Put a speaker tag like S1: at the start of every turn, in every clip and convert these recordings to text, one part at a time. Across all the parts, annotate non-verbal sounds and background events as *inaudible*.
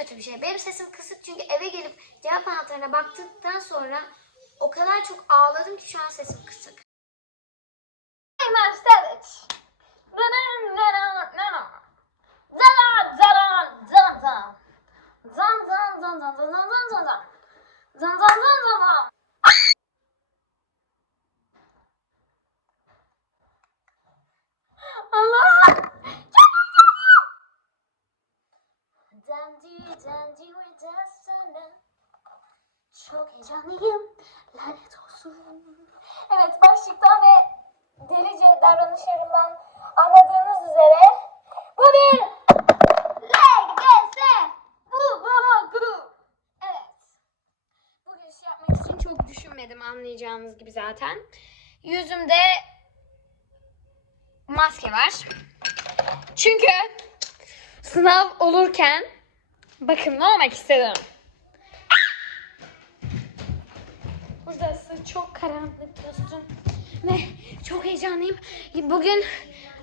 S1: kötü bir şey. Benim sesim kısık çünkü eve gelip cevap anahtarına baktıktan sonra o kadar çok ağladım ki şu an sesim kısık.
S2: Dandy dandy ve destiny. Çok heyecanlıyım. Lanet olsun. Evet başlıktan ve delice davranışlarımdan anladığınız üzere bu bir LGS. Bu bu bu. Evet.
S1: Bu giriş yapmak için çok düşünmedim anlayacağınız gibi zaten. Yüzümde maske var. Çünkü sınav olurken bakın ne olmak istedim. Burası çok karanlık dostum. Ve çok heyecanlıyım. Bugün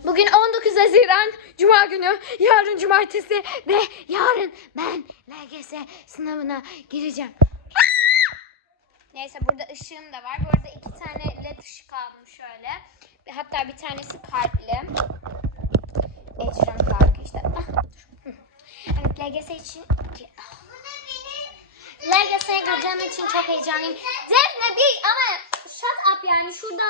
S1: bugün 19 Haziran Cuma günü. Yarın cumartesi ve yarın ben LGS sınavına gireceğim. Neyse burada ışığım da var. Bu arada iki tane led ışık aldım şöyle. Hatta bir tanesi kalpli. Ekran farkı işte. Ah, LGS için... LGS'ye gireceğim için çok heyecanlıyım. Defne bir ama shut up yani şurada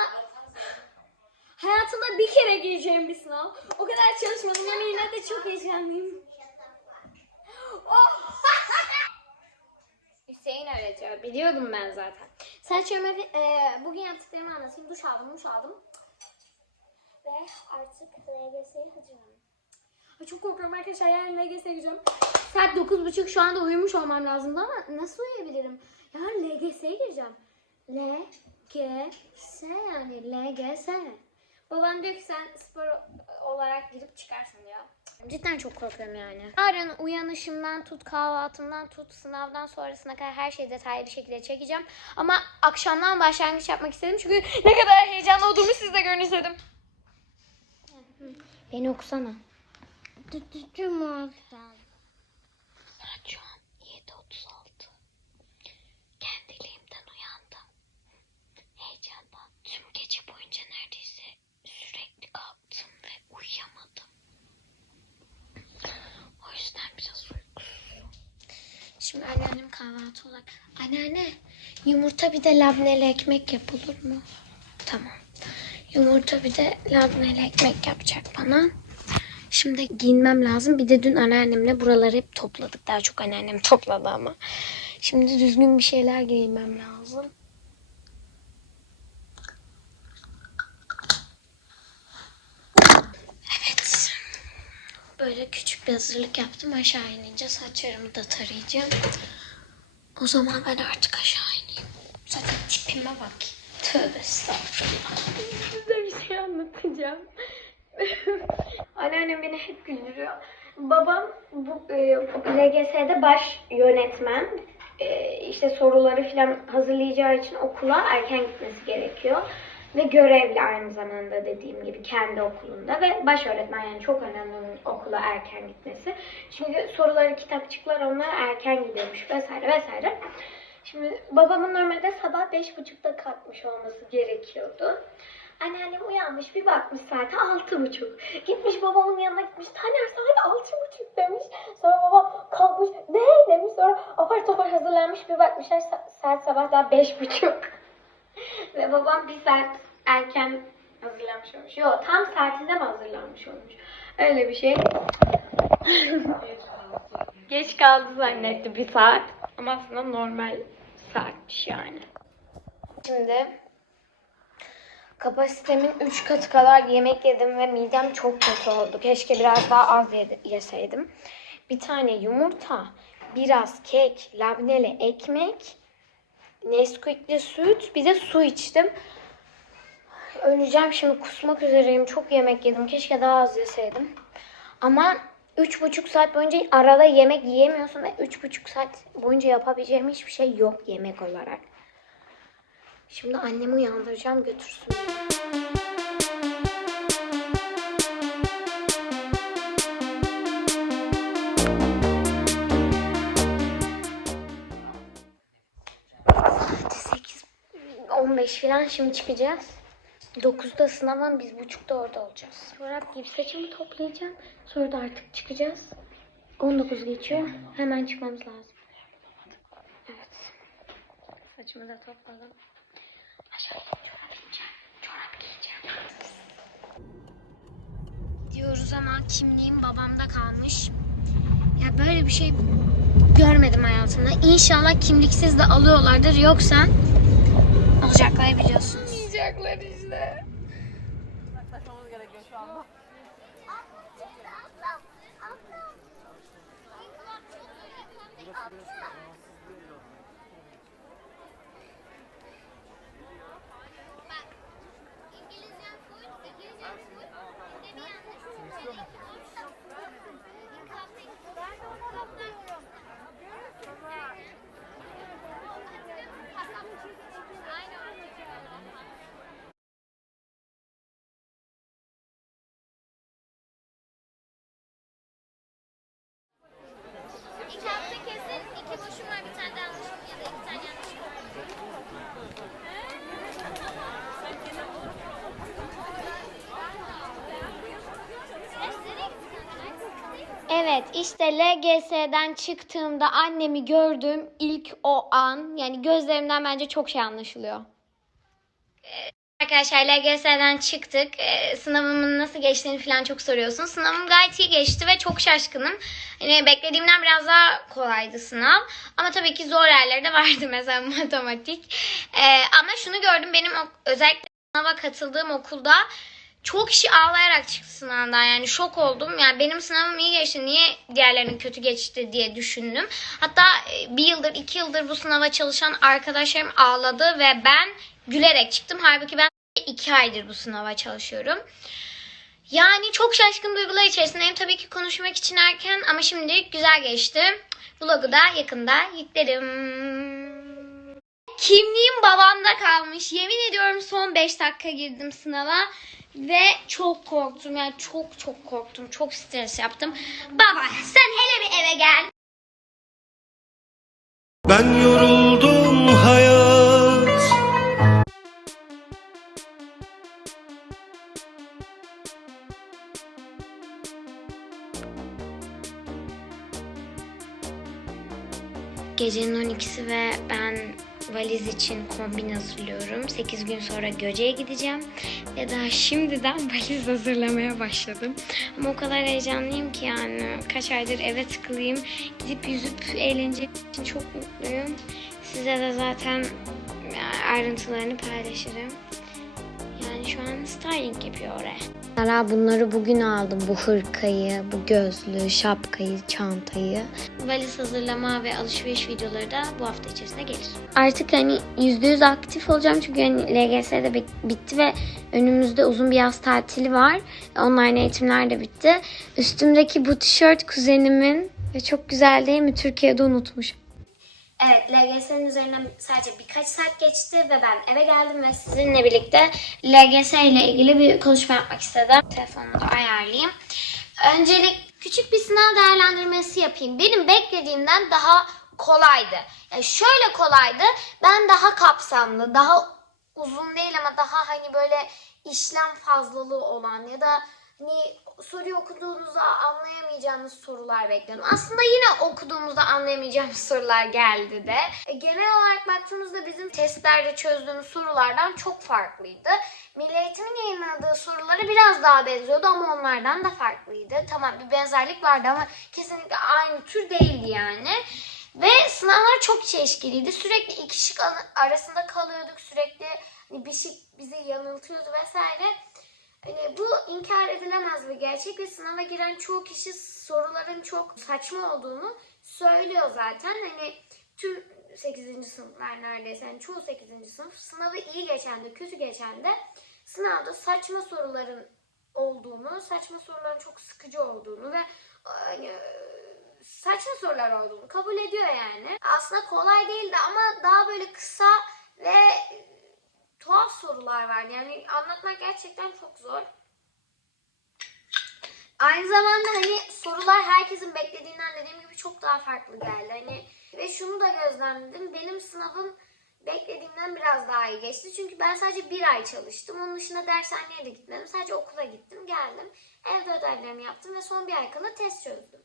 S1: hayatımda bir kere gireceğim bir sınav. O kadar çalışmadım ama yine de çok heyecanlıyım. Oh! *laughs* Hüseyin öğretiyor. Biliyordum ben zaten. Saçlarımı e, bugün yaptıklarımı anlatayım. Duş aldım, duş aldım. Ve artık LGS'ye hazırım. Çok korkuyorum arkadaşlar. Yani LGS'ye gideceğim. Saat 9.30 şu anda uyumuş olmam lazımdı ama nasıl uyuyabilirim? Ya LGS'ye gireceğim. LGS yani LGS. Babam diyor ki sen spor olarak girip çıkarsın diyor. Cidden çok korkuyorum yani. Yarın uyanışımdan tut, kahvaltımdan tut, sınavdan sonrasına kadar her şeyi detaylı bir şekilde çekeceğim. Ama akşamdan başlangıç yapmak istedim çünkü ne kadar heyecanlı olduğumu siz de görün istedim. Beni okusana. Saat şu an 7.36. Kendiliğimden uyandım. Heyecandan tüm gece boyunca neredeyse sürekli kalktım ve uyuyamadım. O yüzden biraz uykusuzum. Şimdi anneannem kahvaltı olarak... Anneanne yumurta bir de labneli ekmek yapılır mı? Tamam. Yumurta bir de labneli ekmek yapacak bana. Şimdi giyinmem lazım. Bir de dün anneannemle buraları hep topladık. Daha çok anneannem topladı ama. Şimdi düzgün bir şeyler giymem lazım. Evet. Böyle küçük bir hazırlık yaptım. Aşağı inince saçlarımı da tarayacağım. O zaman ben artık aşağı ineyim. Zaten tipime bak. Tövbe estağfurullah. Size bir şey anlatacağım. *laughs* Anneannem beni hep güldürüyor. Babam bu e, LGS'de baş yönetmen. E, işte soruları falan hazırlayacağı için okula erken gitmesi gerekiyor. Ve görevli aynı zamanda dediğim gibi kendi okulunda ve baş öğretmen yani çok önemli okula erken gitmesi. Çünkü soruları kitapçıklar onlar erken gidiyormuş vesaire vesaire. Şimdi babamın normalde sabah beş buçukta kalkmış olması gerekiyordu. Anneannem uyanmış bir bakmış saate altı buçuk. Gitmiş babamın yanına gitmiş. Taner saat altı buçuk demiş. Sonra babam kalkmış ne demiş. Sonra apar topar hazırlanmış bir bakmışlar sa- saat sabah daha beş buçuk. *laughs* Ve babam bir saat erken hazırlanmış olmuş. Yok tam saatinde mi hazırlanmış olmuş. Öyle bir şey. *laughs* Geç kaldı zannetti bir saat. Ama aslında normal saatmiş yani. Şimdi kapasitemin 3 katı kadar yemek yedim ve midem çok kötü oldu. Keşke biraz daha az yeseydim. Bir tane yumurta, biraz kek, labneli ekmek, Nesquik'li süt, bir de su içtim. Öleceğim şimdi kusmak üzereyim. Çok yemek yedim. Keşke daha az yeseydim. Ama üç buçuk saat boyunca arada yemek yiyemiyorsun ve üç buçuk saat boyunca yapabileceğim hiçbir şey yok yemek olarak. Şimdi annemi uyandıracağım götürsün. Saat 8, 15 falan şimdi çıkacağız. 9'da sınavdan biz buçukta orada olacağız. Sonra bir saçımı toplayacağım. Sonra da artık çıkacağız. 19 geçiyor. Hemen çıkmamız lazım. Evet. Saçımı da topladım. Diyoruz ama kimliğim babamda kalmış. Ya böyle bir şey görmedim hayatımda. İnşallah kimliksiz de alıyorlardır. Yoksa alacaklar biliyorsunuz. Alacaklar işte.
S2: İki hafta kesin iki boşum var bir tane de yanlışım ya da iki tane yanlışım var.
S1: Evet işte LGS'den çıktığımda annemi gördüğüm ilk o an yani gözlerimden bence çok şey anlaşılıyor. Arkadaşlar LGS'den çıktık. Ee, sınavımın nasıl geçtiğini falan çok soruyorsun. Sınavım gayet iyi geçti ve çok şaşkınım. Hani beklediğimden biraz daha kolaydı sınav. Ama tabii ki zor yerleri de *laughs* vardı mesela matematik. Ee, ama şunu gördüm benim özellikle sınava katıldığım okulda çok kişi ağlayarak çıktı sınavdan yani şok oldum. Yani benim sınavım iyi geçti niye diğerlerinin kötü geçti diye düşündüm. Hatta e, bir yıldır iki yıldır bu sınava çalışan arkadaşlarım ağladı ve ben gülerek çıktım. Halbuki ben iki aydır bu sınava çalışıyorum. Yani çok şaşkın duygular içerisindeyim. Tabii ki konuşmak için erken ama şimdilik güzel geçti. Vlogu da yakında yüklerim. Kimliğim babamda kalmış. Yemin ediyorum son 5 dakika girdim sınava. Ve çok korktum. Yani çok çok korktum. Çok stres yaptım. Baba sen hele bir eve gel.
S3: Ben yoruldum hayat
S1: Gecenin 12'si ve ben valiz için kombin hazırlıyorum. 8 gün sonra Göce'ye gideceğim. Ve daha şimdiden *laughs* valiz hazırlamaya başladım. Ama o kadar heyecanlıyım ki yani. Kaç aydır eve tıkılayım. Gidip yüzüp eğleneceğim için çok mutluyum. Size de zaten ayrıntılarını paylaşırım. Yani şu an styling yapıyor oraya. Mesela bunları bugün aldım. Bu hırkayı, bu gözlüğü, şapkayı, çantayı. Valiz hazırlama ve alışveriş videoları da bu hafta içerisinde gelir. Artık hani %100 aktif olacağım çünkü hani LGS de bit- bitti ve önümüzde uzun bir yaz tatili var. Online eğitimler de bitti. Üstümdeki bu tişört kuzenimin ve çok güzel değil mi? Türkiye'de unutmuşum. Evet, LGS'nin üzerinden sadece birkaç saat geçti ve ben eve geldim ve sizinle birlikte LGS ile ilgili bir konuşma yapmak istedim. Telefonumu da ayarlayayım. Öncelik küçük bir sınav değerlendirmesi yapayım. Benim beklediğimden daha kolaydı. Yani şöyle kolaydı. Ben daha kapsamlı, daha uzun değil ama daha hani böyle işlem fazlalığı olan ya da hani soruyu okuduğunuzda anlayamayacağınız sorular bekliyorum. Aslında yine okuduğumuzda anlayamayacağımız sorular geldi de. E, genel olarak baktığımızda bizim testlerde çözdüğümüz sorulardan çok farklıydı. Milli Eğitim'in yayınladığı sorulara biraz daha benziyordu ama onlardan da farklıydı. Tamam bir benzerlik vardı ama kesinlikle aynı tür değildi yani. Ve sınavlar çok çeşitliydi. Sürekli iki şık arasında kalıyorduk. Sürekli hani bir şık bizi yanıltıyordu vesaire. Hani bu inkar edilemez bir gerçek ve sınava giren çoğu kişi soruların çok saçma olduğunu söylüyor zaten. Hani tüm 8. sınıflar neredeyse yani çoğu 8. sınıf sınavı iyi geçen de kötü geçen de sınavda saçma soruların olduğunu, saçma soruların çok sıkıcı olduğunu ve hani, saçma sorular olduğunu kabul ediyor yani. Aslında kolay değildi ama daha böyle kısa ve sorular vardı. Yani anlatmak gerçekten çok zor. Aynı zamanda hani sorular herkesin beklediğinden dediğim gibi çok daha farklı geldi. Hani ve şunu da gözlemledim. Benim sınavım beklediğimden biraz daha iyi geçti. Çünkü ben sadece bir ay çalıştım. Onun dışında dershaneye de gitmedim. Sadece okula gittim, geldim. Evde ödevlerimi yaptım ve son bir ay kala test çözdüm.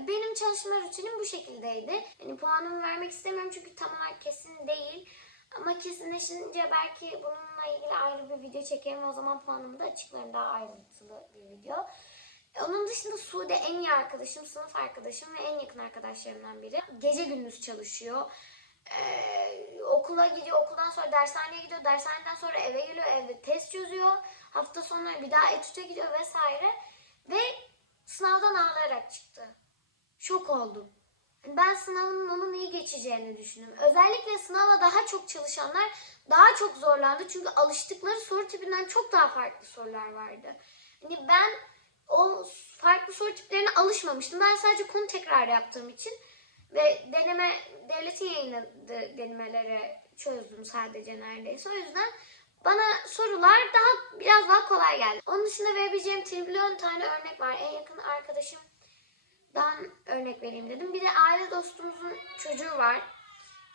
S1: Benim çalışma rutinim bu şekildeydi. Hani puanımı vermek istemiyorum çünkü tam olarak kesin değil. Ama kesinleşince belki bununla ilgili ayrı bir video çekerim. O zaman puanımı da açıklarım daha ayrıntılı bir video. Onun dışında Sude en iyi arkadaşım, sınıf arkadaşım ve en yakın arkadaşlarımdan biri. Gece gündüz çalışıyor. Ee, okula gidiyor, okuldan sonra dershaneye gidiyor, dershaneden sonra eve geliyor, evde test çözüyor. Hafta sonları bir daha etüte gidiyor vesaire. Ve sınavdan ağlayarak çıktı. Şok oldum. Ben sınavın onun iyi geçeceğini düşündüm. Özellikle sınava daha çok çalışanlar daha çok zorlandı. Çünkü alıştıkları soru tipinden çok daha farklı sorular vardı. Hani ben o farklı soru tiplerine alışmamıştım. Ben sadece konu tekrar yaptığım için ve deneme devletin yayınladığı denemelere çözdüm sadece neredeyse. O yüzden bana sorular daha biraz daha kolay geldi. Onun dışında verebileceğim trilyon tane örnek var. En yakın arkadaşım dan örnek vereyim dedim. Bir de aile dostumuzun çocuğu var.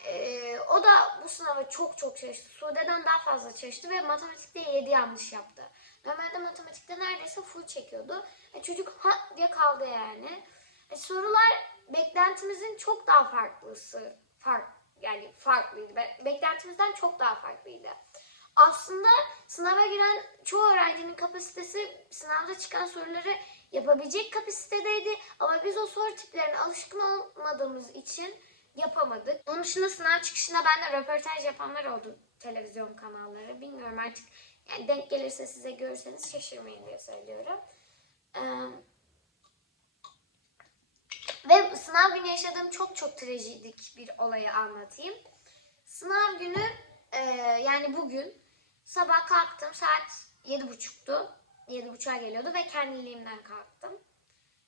S1: Ee, o da bu sınava çok çok çalıştı. Sude'den daha fazla çalıştı ve matematikte 7 yanlış yaptı. Normalde matematikte neredeyse full çekiyordu. E, çocuk ha diye kaldı yani. E, sorular beklentimizin çok daha farklısı. Fark, yani farklıydı. Be- beklentimizden çok daha farklıydı. Aslında sınava giren çoğu öğrencinin kapasitesi sınavda çıkan soruları yapabilecek kapasitedeydi. Ama biz o soru tiplerine alışkın olmadığımız için yapamadık. Onun dışında sınav çıkışında bende röportaj yapanlar oldu televizyon kanalları. Bilmiyorum artık yani denk gelirse size görürseniz şaşırmayın diye söylüyorum. Ee, ve sınav günü yaşadığım çok çok trajedik bir olayı anlatayım. Sınav günü e, yani bugün sabah kalktım saat yedi buçuktu. Yedi buçuğa geliyordu ve kendiliğimden kalktım.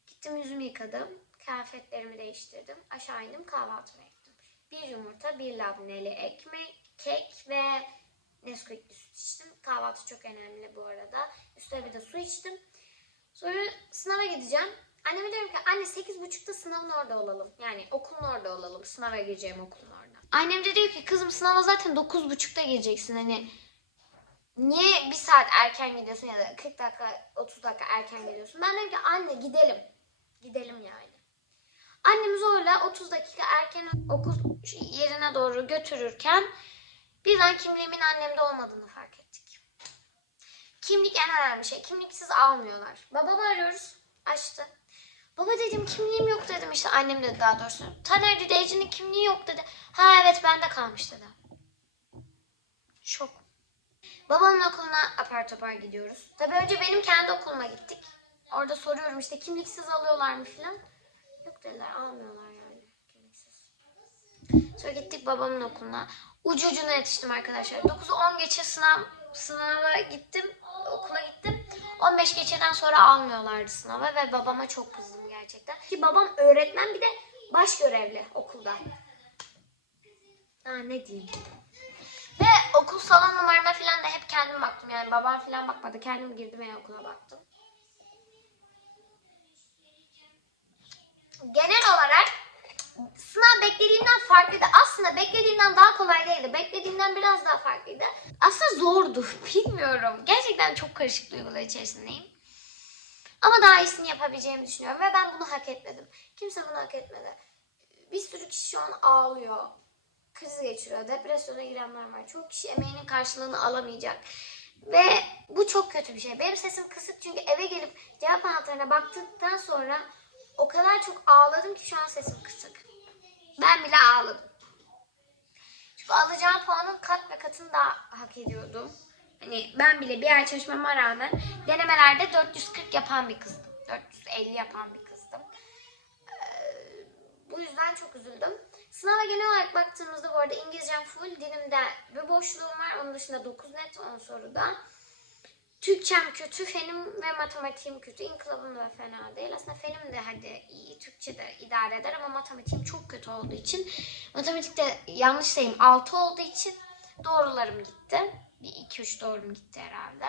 S1: Gittim yüzümü yıkadım. Kıyafetlerimi değiştirdim. Aşağı indim kahvaltıma gittim. Bir yumurta, bir labneli ekmek, kek ve Nesquik'li süt içtim. Kahvaltı çok önemli bu arada. Üstüne bir de su içtim. Sonra sınava gideceğim. Anneme diyorum ki anne sekiz buçukta sınavın orada olalım. Yani okulun orada olalım. Sınava gireceğim okulun orada. Annem de diyor ki kızım sınava zaten dokuz buçukta gireceksin. Hani niye bir saat erken gidiyorsun ya da 40 dakika 30 dakika erken geliyorsun. Ben dedim ki anne gidelim. Gidelim yani. Annemi zorla 30 dakika erken okul yerine doğru götürürken birden kimliğimin annemde olmadığını fark ettik. Kimlik en önemli şey. Kimliksiz almıyorlar. Babamı arıyoruz. Açtı. Baba dedim kimliğim yok dedim işte annem dedi daha doğrusu. Taner dedi Ece'nin kimliği yok dedi. Ha evet bende kalmış dedi. Şok. Babamın okuluna apar topar gidiyoruz. Tabii önce benim kendi okuluma gittik. Orada soruyorum işte kimliksiz alıyorlar mı filan. Yok dediler almıyorlar yani kimliksiz. Sonra gittik babamın okuluna. Ucu ucuna yetiştim arkadaşlar. 9'u 10 geçe sınav sınava gittim. Okula gittim. 15 geçeden sonra almıyorlardı sınava ve babama çok kızdım gerçekten. Ki babam öğretmen bir de baş görevli okulda. Ha ne diyeyim. Okul salon numarama falan da hep kendim baktım. Yani babam falan bakmadı. Kendim girdim ve okula baktım. Genel olarak sınav beklediğimden farklıydı. Aslında beklediğimden daha kolay değildi. Beklediğimden biraz daha farklıydı. Aslında zordu. *laughs* Bilmiyorum. Gerçekten çok karışık duygular içerisindeyim. Ama daha iyisini yapabileceğimi düşünüyorum. Ve ben bunu hak etmedim. Kimse bunu hak etmedi. Bir sürü kişi şu an ağlıyor. Kriz geçiriyor. Depresyona girenler var. Çok kişi emeğinin karşılığını alamayacak. Ve bu çok kötü bir şey. Benim sesim kısık çünkü eve gelip cevap anahtarına baktıktan sonra o kadar çok ağladım ki şu an sesim kısık. Ben bile ağladım. Çünkü alacağım puanın kat ve katını daha hak ediyordum. Hani ben bile bir ay çalışmama rağmen denemelerde 440 yapan bir kızdım. 450 yapan bir kızdım. Ee, bu yüzden çok üzüldüm. Sınava genel olarak baktığımızda bu arada İngilizcem full, dilimde bir boşluğum var. Onun dışında 9 net 10 soruda. Türkçem kötü, fenim ve matematiğim kötü. İnkılabım da fena değil. Aslında fenim de hadi iyi, Türkçe de idare eder ama matematiğim çok kötü olduğu için matematikte yanlış sayım 6 olduğu için doğrularım gitti. Bir 2-3 doğrum gitti herhalde.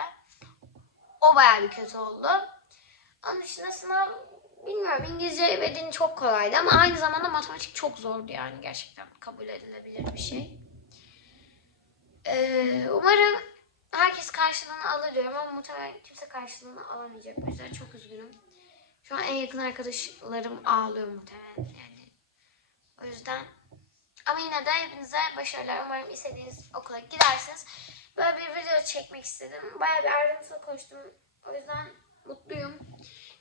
S1: O bayağı bir kötü oldu. Onun dışında sınav bilmiyorum İngilizce ve din çok kolaydı ama aynı zamanda matematik çok zordu yani gerçekten kabul edilebilir bir şey. Ee, umarım herkes karşılığını alır diyorum ama muhtemelen kimse karşılığını alamayacak. O yüzden çok üzgünüm. Şu an en yakın arkadaşlarım ağlıyor muhtemelen yani. O yüzden ama yine de hepinize başarılar. Umarım istediğiniz okula gidersiniz. Böyle bir video çekmek istedim. Bayağı bir ayrıntılı konuştum. O yüzden mutluyum.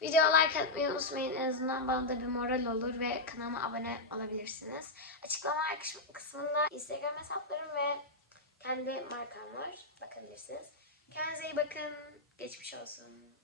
S1: Video like atmayı unutmayın. En azından bana da bir moral olur ve kanalıma abone olabilirsiniz. Açıklama kısmında Instagram hesaplarım ve kendi markam var. Bakabilirsiniz. Kendinize iyi bakın. Geçmiş olsun.